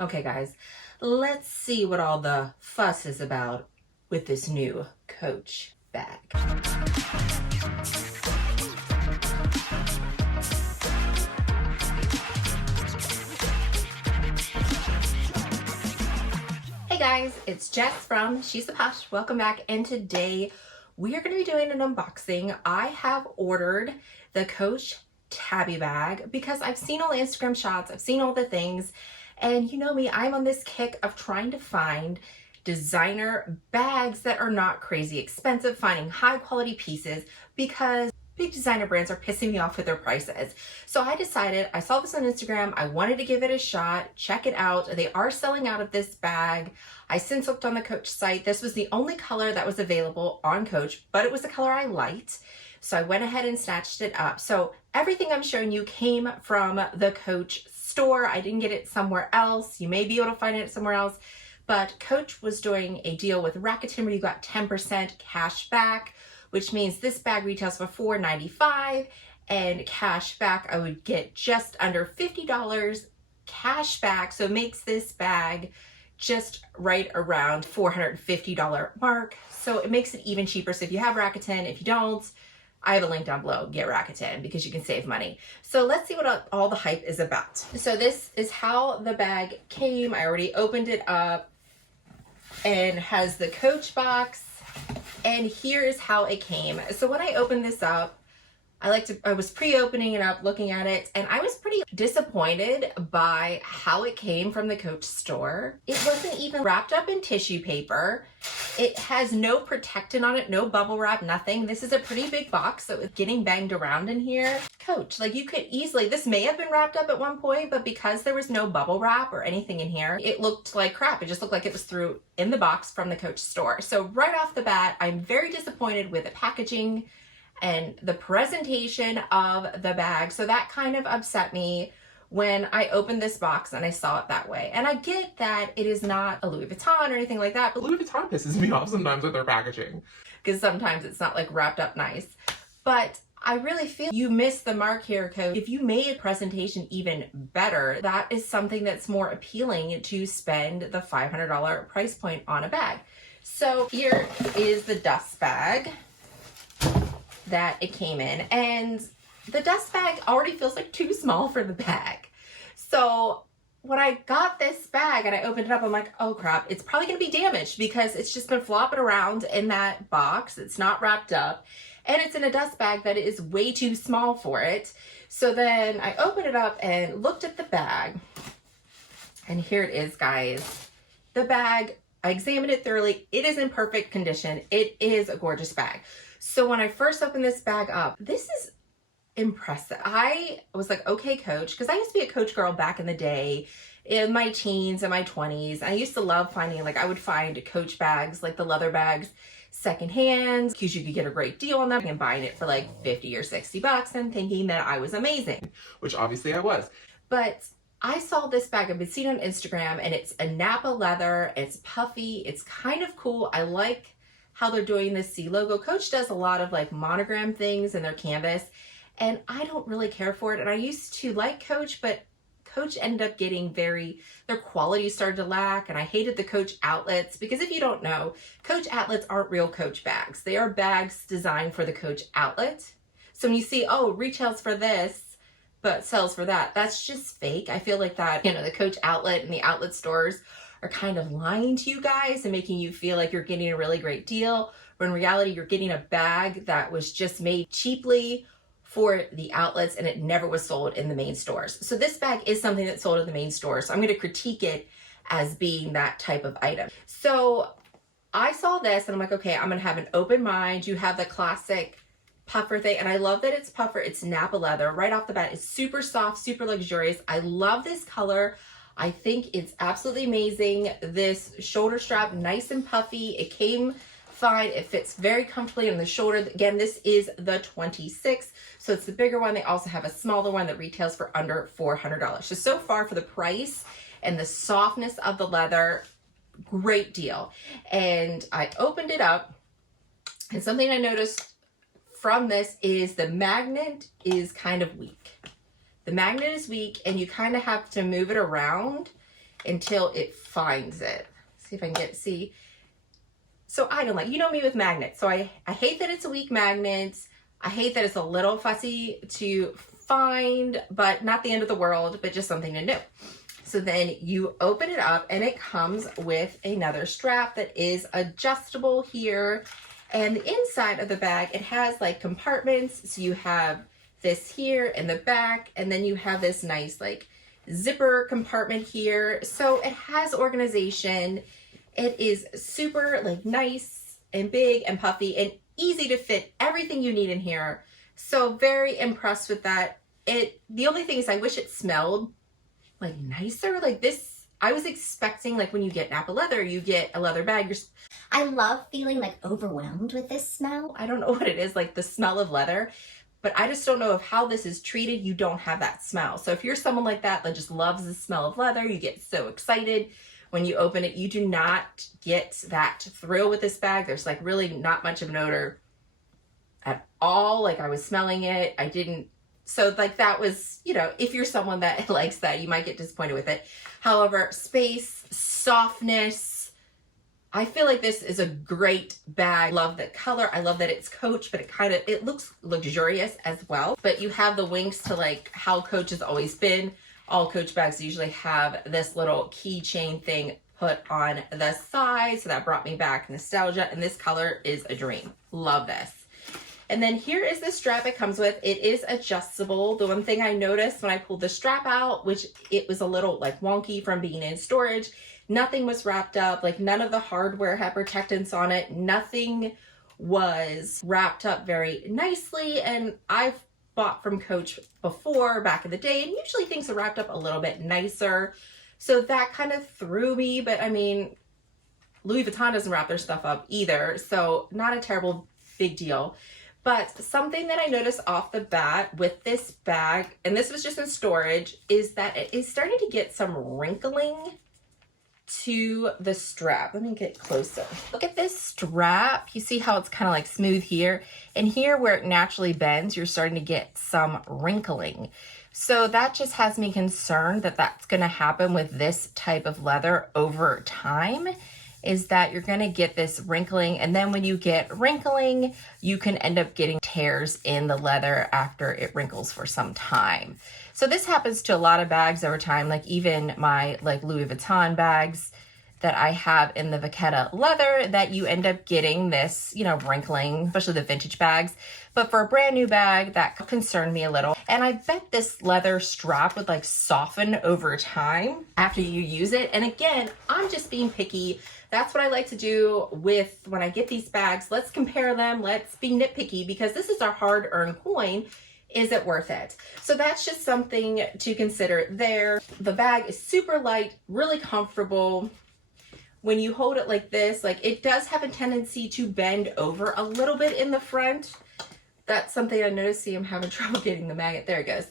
Okay guys, let's see what all the fuss is about with this new Coach bag. Hey guys, it's Jess from She's the Posh. Welcome back, and today we are going to be doing an unboxing. I have ordered the Coach Tabby bag because I've seen all the Instagram shots, I've seen all the things, and you know me, I'm on this kick of trying to find designer bags that are not crazy expensive, finding high quality pieces, because big designer brands are pissing me off with their prices. So I decided, I saw this on Instagram, I wanted to give it a shot, check it out. They are selling out of this bag. I since looked on the Coach site. This was the only color that was available on Coach, but it was a color I liked. So I went ahead and snatched it up. So everything I'm showing you came from the Coach store. I didn't get it somewhere else. You may be able to find it somewhere else, but Coach was doing a deal with Rakuten where you got 10% cash back, which means this bag retails for $4.95, and cash back I would get just under $50 cash back. So it makes this bag just right around $450 mark. So it makes it even cheaper. So if you have Rakuten, if you don't, I have a link down below, get Rakuten, because you can save money. So let's see what all the hype is about. So this is how the bag came. I already opened it up and has the Coach box. And here is how it came. So when I opened this up, I was pre-opening it up, looking at it, and I was pretty disappointed by how it came from the Coach store. It wasn't even wrapped up in tissue paper. It has no protectant on it, no bubble wrap, nothing. This is a pretty big box, so it's getting banged around in here. Coach, like you could easily, this may have been wrapped up at one point, but because there was no bubble wrap or anything in here, it looked like crap. It just looked like it was through in the box from the Coach store. So right off the bat, I'm very disappointed with the packaging and the presentation of the bag. So that kind of upset me when I opened this box and I saw it that way. And I get that it is not a Louis Vuitton or anything like that, but Louis Vuitton pisses me off sometimes with their packaging, because sometimes it's not like wrapped up nice. But I really feel you missed the mark here, Coach. If you made a presentation even better, that is something that's more appealing to spend the $500 price point on a bag. So here is the dust bag that it came in, and the dust bag already feels like too small for the bag. So when I got this bag and I opened it up, I'm like, oh crap, it's probably gonna be damaged because it's just been flopping around in that box. It's not wrapped up, and it's in a dust bag that is way too small for it. So then I opened it up and looked at the bag, and here it is, guys. The bag, I examined it thoroughly. It is in perfect condition. It is a gorgeous bag. So when I first opened this bag up, this is impressive. I was like, okay, Coach, because I used to be a Coach girl back in the day, in my teens and my 20s. I used to love finding, like I would find Coach bags, like the leather bags, secondhand, because you could get a great deal on them, and buying it for like 50 or 60 bucks and thinking that I was amazing. which obviously I was. But I saw this bag, I've been seeing it on Instagram, and it's a Napa leather, it's puffy, it's kind of cool. I like how they're doing this C logo. Coach does a lot of like monogram things in their canvas, and I don't really care for it. And I used to like Coach, but Coach ended up getting their quality started to lack, and I hated the Coach outlets, because if you don't know, Coach outlets aren't real Coach bags. They are bags designed for the Coach outlet. So when you see, oh, retails for this, but sells for that, that's just fake. I feel like that, the Coach outlet and the outlet stores are kind of lying to you guys and making you feel like you're getting a really great deal, when in reality you're getting a bag that was just made cheaply for the outlets and it never was sold in the main stores. So this bag is something that's sold in the main stores. So I'm going to critique it as being that type of item. So I saw this and I'm like, okay, I'm going to have an open mind. You have the classic puffer thing, and I love that it's puffer. It's Napa leather right off the bat. It's super soft, super luxurious. I love this color. I think it's absolutely amazing. This shoulder strap, nice and puffy. It came fine. It fits very comfortably on the shoulder. Again, this is the 26, so it's the bigger one. They also have a smaller one that retails for under $400. So far for the price and the softness of the leather, great deal. And I opened it up, and something I noticed from this is the magnet is kind of weak. The magnet is weak, and you kind of have to move it around until it finds it. See if I can see. So I don't like, you know me with magnets. So I hate that it's a weak magnet. I hate that it's a little fussy to find, but not the end of the world, but just something to know. So then you open it up and it comes with another strap that is adjustable here. And the inside of the bag, it has like compartments. So you have this here in the back, and then you have this nice like zipper compartment here. So it has organization. It is super like nice and big and puffy and easy to fit everything you need in here. So very impressed with that. The only thing is I wish it smelled like nicer. Like this, I was expecting like when you get Napa leather, you get a leather bag. I love feeling like overwhelmed with this smell. I don't know what it is, like the smell of leather, but I just don't know if how this is treated, you don't have that smell. So if you're someone like that just loves the smell of leather, you get so excited when you open it, you do not get that thrill with this bag. There's like really not much of an odor at all. Like I was smelling it. I didn't. So like that was, you know, if you're someone that likes that, you might get disappointed with it. However, space, softness, I feel like this is a great bag. Love the color. I love that it's Coach, but it looks luxurious as well. But you have the wings to like how Coach has always been. All Coach bags usually have this little keychain thing put on the side. So that brought me back nostalgia. And this color is a dream. Love this. And then here is the strap it comes with. It is adjustable. The one thing I noticed when I pulled the strap out, which it was a little like wonky from being in storage, nothing was wrapped up. Like none of the hardware had protectants on it. Nothing was wrapped up very nicely. And I've bought from Coach before back in the day, and usually things are wrapped up a little bit nicer. So that kind of threw me, but I mean, Louis Vuitton doesn't wrap their stuff up either. So not a terrible big deal. But something that I noticed off the bat with this bag, and this was just in storage, is that it is starting to get some wrinkling to the strap. Let me get closer. Look at this strap. You see how it's kind of like smooth here? And here where it naturally bends, you're starting to get some wrinkling. So that just has me concerned that that's going to happen with this type of leather over time, is that you're going to get this wrinkling. And then when you get wrinkling, you can end up getting tears in the leather after it wrinkles for some time. So this happens to a lot of bags over time, like even my like Louis Vuitton bags that I have in the Vachetta leather, that you end up getting this, you know, wrinkling, especially the vintage bags. But for a brand new bag, that concerned me a little. And I bet this leather strap would like soften over time after you use it. And again, I'm just being picky. That's what I like to do with when I get these bags. Let's compare them. Let's be nitpicky because this is our hard-earned coin. Is it worth it? So that's just something to consider there. The bag is super light, really comfortable. When you hold it like this, like it does have a tendency to bend over a little bit in the front. That's something I noticed. See, I'm having trouble getting the magnet. There it goes.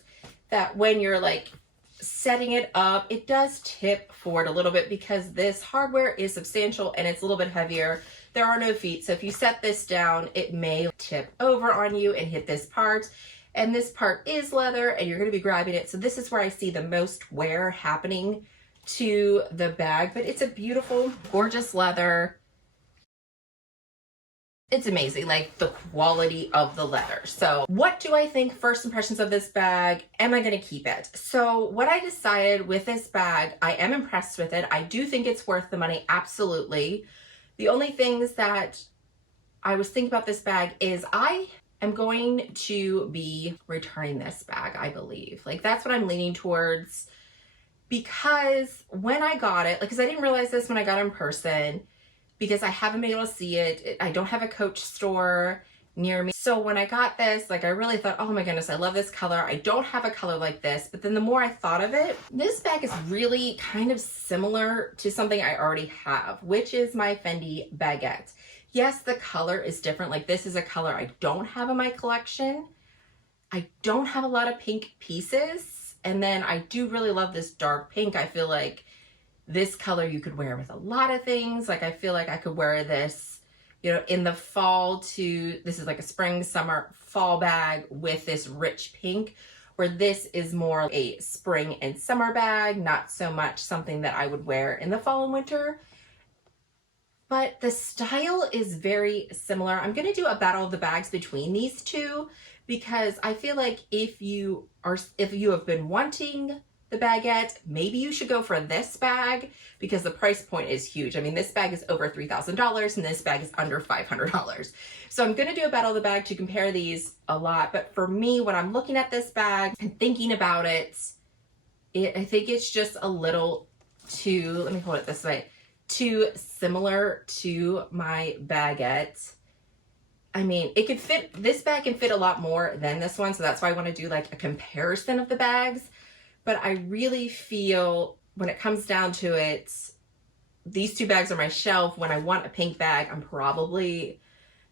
That when you're like setting it up, it does tip forward a little bit because this hardware is substantial and it's a little bit heavier. There are no feet. So if you set this down, it may tip over on you and hit this part. And this part is leather and you're going to be grabbing it. So this is where I see the most wear happening to the bag, but it's a beautiful, gorgeous leather. It's amazing, like the quality of the leather. So what do I think first impressions of this bag? Am I going to keep it? So what I decided with this bag, I am impressed with it. I do think it's worth the money. Absolutely. The only things that I was thinking about this bag is I am going to be returning this bag, I believe. Like that's what I'm leaning towards. Because when I got it, like, because I didn't realize this when I got it in person, because I haven't been able to see it. I don't have a Coach store near me. So when I got this, like, I really thought, oh my goodness, I love this color. I don't have a color like this. But then the more I thought of it, this bag is really kind of similar to something I already have, which is my Fendi baguette. Yes, the color is different. Like, this is a color I don't have in my collection. I don't have a lot of pink pieces. And then I do really love this dark pink. I feel like this color you could wear with a lot of things. Like I feel like I could wear this, you know, in the fall to, this is like a spring, summer, fall bag with this rich pink. where this is more a spring and summer bag, not so much something that I would wear in the fall and winter. But the style is very similar. I'm going to do a battle of the bags between these two because I feel like if you have been wanting the baguette, maybe you should go for this bag because the price point is huge. I mean, this bag is over $3,000 and this bag is under $500. So I'm going to do a battle of the bag to compare these a lot. But for me, when I'm looking at this bag and thinking about it, I think it's just a little too, let me hold it this way, too similar to my baguette. I mean, it could fit, this bag can fit a lot more than this one. So that's why I want to do like a comparison of the bags. But I really feel when it comes down to it, these two bags are my shelf. When I want a pink bag, I'm probably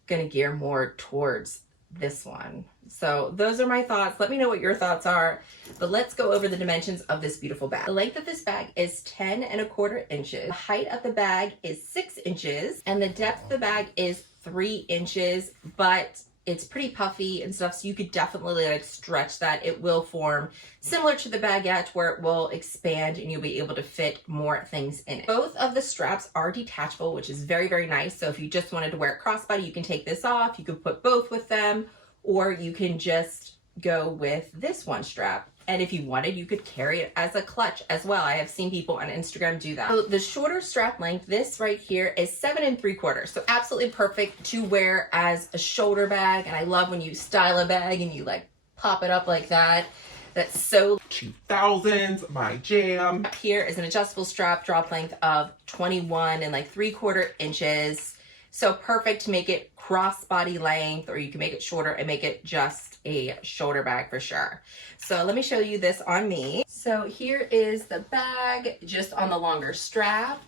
going to gear more towards this one. So those are my thoughts. Let me know what your thoughts are. But let's go over the dimensions of this beautiful bag. The length of this bag is 10¼ inches. The height of the bag is 6 inches. And the depth of the bag is 3 inches. But it's pretty puffy and stuff, so you could definitely like stretch that. It will form similar to the baguette where it will expand and you'll be able to fit more things in it. Both of the straps are detachable, which is very, very nice. So if you just wanted to wear it crossbody, you can take this off. You could put both with them, or you can just go with this one strap. And if you wanted, you could carry it as a clutch as well. I have seen people on Instagram do that. So the shorter strap length, this right here is 7¾ So absolutely perfect to wear as a shoulder bag. And I love when you style a bag and you like pop it up like that. That's so 2000s, my jam. Here is an adjustable strap, drop length of 21¾ inches. So perfect to make it crossbody length, or you can make it shorter and make it just a shoulder bag for sure. So let me show you this on me. So here is the bag just on the longer strap.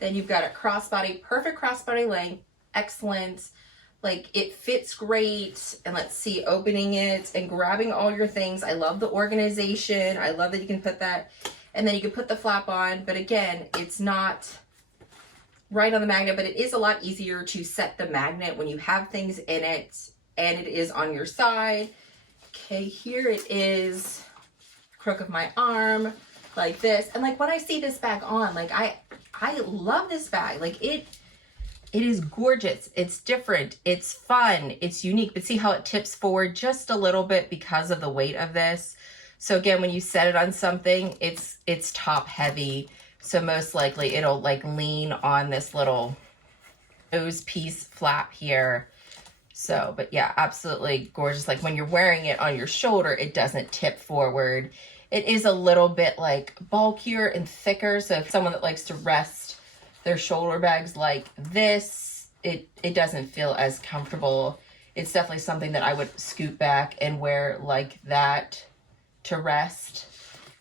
Then you've got a crossbody, perfect crossbody length, excellent. Like it fits great. And let's see, opening it and grabbing all your things. I love the organization. I love that you can put that, and then you can put the flap on. But again, it's not right on the magnet, but it is a lot easier to set the magnet when you have things in it and it is on your side. Okay, here it is, crook of my arm, like this. And like when I see this bag on, like I love this bag. Like it is gorgeous. It's different. It's fun. It's unique. But see how it tips forward just a little bit because of the weight of this. So again, when you set it on something, it's top heavy. So most likely it'll like lean on this little nose piece flap here. So, but yeah, absolutely gorgeous. Like when you're wearing it on your shoulder, it doesn't tip forward. It is a little bit like bulkier and thicker. So if someone that likes to rest their shoulder bags like this, it doesn't feel as comfortable. It's definitely something that I would scoot back and wear like that to rest.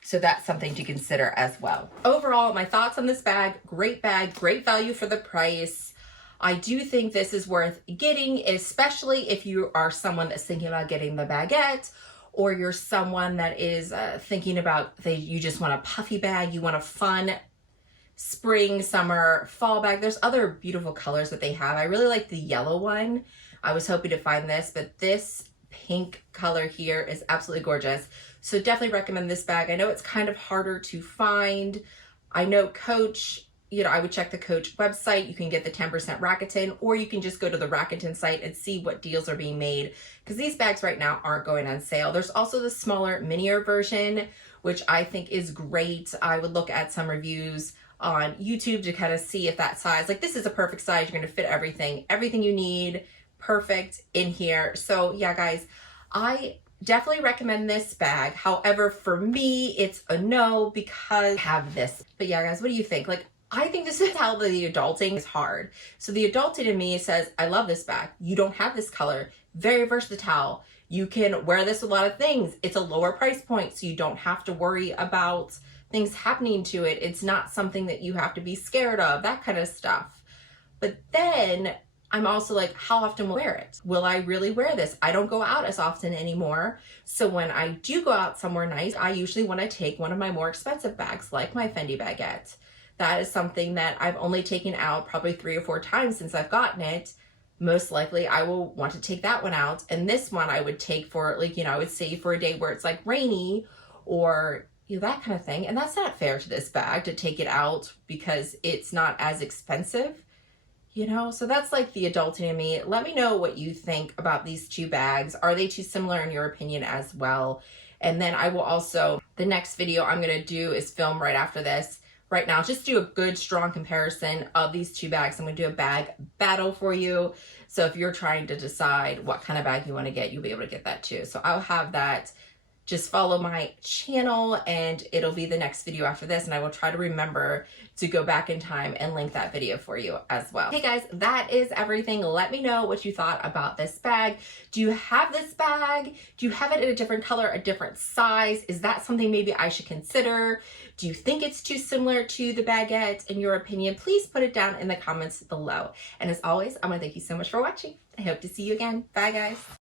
So that's something to consider as well. Overall, my thoughts on this bag, great value for the price. I do think this is worth getting, especially if you are someone that's thinking about getting the baguette, or you're someone that is thinking about, you just want a puffy bag, you want a fun spring, summer, fall bag. There's other beautiful colors that they have. I really like the yellow one. I was hoping to find this, but this pink color here is absolutely gorgeous. So definitely recommend this bag. I know it's kind of harder to find. I know Coach, I would check the Coach website. You can get the 10% Rakuten, or you can just go to the Rakuten site and see what deals are being made, because these bags right now aren't going on sale. There's also the smaller, minier version, which I think is great. I would look at some reviews on YouTube to kind of see if that size, like this is a perfect size. You're going to fit everything you need perfect in here. So yeah, guys, I definitely recommend this bag. However, for me, it's a no because I have this. But yeah, guys, what do you think? Like, I think this is how the adulting is hard. So the adulting in me says, I love this bag. You don't have this color. Very versatile. You can wear this with a lot of things. It's a lower price point, so you don't have to worry about things happening to it. It's not something that you have to be scared of, that kind of stuff. But then I'm also like, how often will I wear it? Will I really wear this? I don't go out as often anymore. So when I do go out somewhere nice, I usually want to take one of my more expensive bags, like my Fendi baguette. That is something that I've only taken out probably 3 or 4 times since I've gotten it. most likely I will want to take that one out. And this one I would take for like, I would save for a day where it's like rainy or that kind of thing. And that's not fair to this bag to take it out because it's not as expensive, so that's like the adulting in me. Let me know what you think about these two bags. Are they too similar in your opinion as well? And then I will also, the next video I'm going to do is film right after this. Right now, just do a good, strong comparison of these two bags. I'm going to do a bag battle for you. So if you're trying to decide what kind of bag you want to get, you'll be able to get that too. So I'll have that. Just follow my channel and it'll be the next video after this, and I will try to remember to go back in time and link that video for you as well. Hey guys, that is everything. Let me know what you thought about this bag. Do you have this bag? Do you have it in a different color, a different size? Is that something maybe I should consider? Do you think it's too similar to the baguette in your opinion? Please put it down in the comments below. And as always, I want to thank you so much for watching. I hope to see you again. Bye guys.